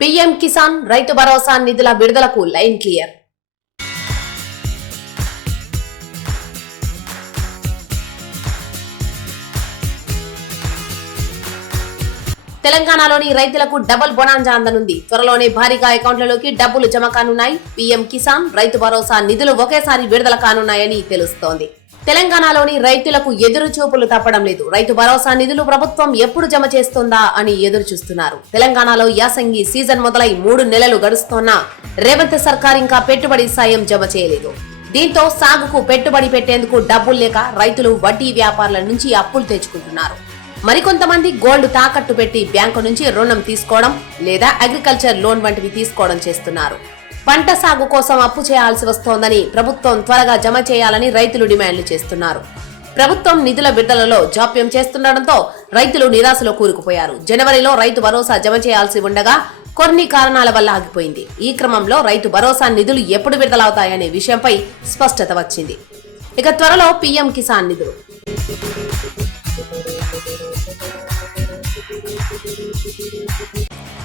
PM Kisan Rythu Bharosa నిధుల విడుదలకు line clear. తెలంగాణలోని రైతులకు డబుల్ బొనాంజా అందనుంది. త్వరలోనే భారీగా అకౌంట్లలోకి డబ్బులు జమ కానున్నాయి. పీఎం కిసాన్ రైతు భరోసా నిధులు ఒకేసారి విడుదల కానున్నాయని తెలుస్తోంది. తెలంగాణలోని రైతులకు ఎదురు చూపులు తప్పడం లేదు. రైతు భరోసా నిధులు ప్రభుత్వం ఎప్పుడు జమ చేస్తుందా అని ఎదురు చూస్తున్నారు. తెలంగాణలో యాసంగి సీజన్ మొదలై 3 నెలలు గడుస్తున్నా రేవంత్ సర్కార్ ఇంకా పెట్టుబడి సాయం జమ చేయలేదు. దీంతో సాగుకు పెట్టుబడి పెట్టేందుకు డబ్బులు లేక రైతులు వడ్డీ వ్యాపారుల నుంచి అప్పులు తెచ్చుకుంటున్నారు. మరికొంతమంది గోల్డ్ తాకట్టు పెట్టి బ్యాంకు నుంచి రుణం తీసుకోవడం లేదా అగ్రికల్చర్ లోన్ వంటివి తీసుకోవడం చేస్తున్నారు. పంట సాగు కోసం అప్పు చేయాల్సి వస్తోందని ప్రభుత్వం త్వరగా జమ చేయాలని రైతులు డిమాండ్లు చేస్తున్నారు. ప్రభుత్వం నిధుల విడుదలలో జాప్యం చేస్తుండటంతో రైతులు నిరాశలో కూరుకుపోయారు. జనవరిలో రైతు భరోసా జమ చేయాల్సి ఉండగా కొన్ని కారణాల వల్ల ఆగిపోయింది. ఈ క్రమంలో రైతు భరోసా నిధులు ఎప్పుడు విడుదలవుతాయనే విషయంపై స్పష్టత వచ్చింది. ఇక త్వరలో పీఎం కిసాన్ నిధులు.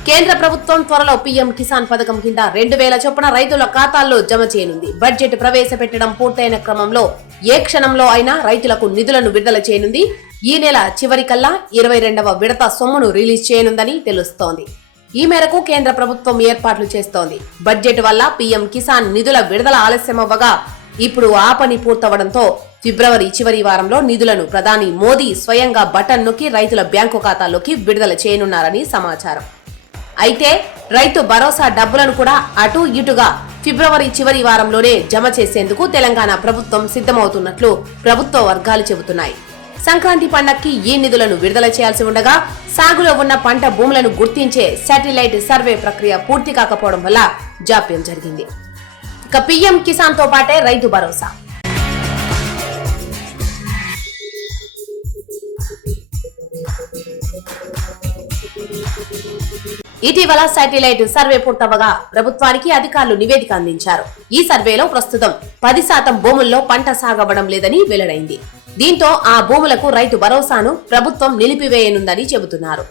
కేంద్ర ప్రభుత్వం త్వరలో పీఎం కిసాన్ పథకం కింద 2000 చొప్పున రైతుల ఖాతాల్లో జమ చేయనుంది. బడ్జెట్ ప్రవేశపెట్టడం పూర్తయిన క్రమంలో ఏ క్షణంలో అయినా రైతులకు నిధులను విడుదల చేయనుంది. ఈ నెల చివరికల్లా 22వ విడత సొమ్మును రిలీజ్ చేయనుందని తెలుస్తోంది. ఈ మేరకు కేంద్ర ప్రభుత్వం ఏర్పాట్లు చేస్తోంది. బడ్జెట్ వల్ల పీఎం కిసాన్ నిధుల విడుదల ఆలస్యమవ్వగా ఇప్పుడు ఆ పని పూర్తవడంతో ఫిబ్రవరి చివరి వారంలో నిధులను ప్రధాని మోదీ స్వయంగా బటన్ నొక్కి రైతుల బ్యాంకు ఖాతాల్లోకి విడుదల చేయనున్నారని సమాచారం. అయితే రైతు భరోసా డబ్బులను కూడా అటు ఇటుగా ఫిబ్రవరి చివరి వారంలోనే జమ చేసేందుకు తెలంగాణ ప్రభుత్వం సిద్ధమవుతున్నట్లు ప్రభుత్వ వర్గాలు చెబుతున్నాయి. సంక్రాంతి పండక్కి ఈ నిధులను విడుదల చేయాల్సి ఉండగా సాగులో ఉన్న పంట భూములను గుర్తించే శాటిలైట్ సర్వే ప్రక్రియ పూర్తి కాకపోవడం వల్ల జాప్యం జరిగింది. ఇక పీఎం కిసాన్ తో పాటే రైతు భరోసా. ఇటీవల శాటిలైట్ సర్వే పూర్తవగా ప్రభుత్వానికి అధికారులు నివేదిక అందించారు. ఈ సర్వేలో ప్రస్తుతం 10% భూముల్లో పంట సాగవడం లేదని వెల్లడైంది. దీంతో ఆ భూములకు రైతు భరోసాను ప్రభుత్వం నిలిపివేయనుందని చెబుతున్నారు.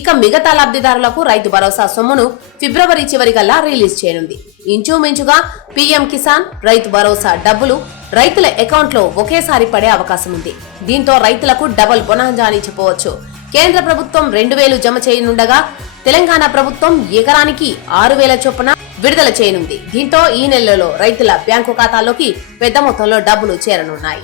ఇక మిగతా లబ్ధిదారులకు రైతు భరోసా సొమ్మును ఫిబ్రవరి చివరికల్లా రిలీజ్ చేయనుంది. ఇంచుమించుగా పీఎం కిసాన్ రైతు భరోసా డబ్బులు రైతుల అకౌంట్లో ఒకేసారి పడే అవకాశం ఉంది. దీంతో రైతులకు డబుల్ బొనాంజా అని చెప్పవచ్చు. కేంద్ర ప్రభుత్వం 2000 జమ చేయనుండగా తెలంగాణ ప్రభుత్వం ఎకరానికి 6000 చొప్పున విడుదల చేయనుంది. దీంతో ఈ నెలలో రైతుల బ్యాంకు ఖాతాల్లోకి పెద్ద మొత్తంలో డబ్బులు చేరనున్నాయి.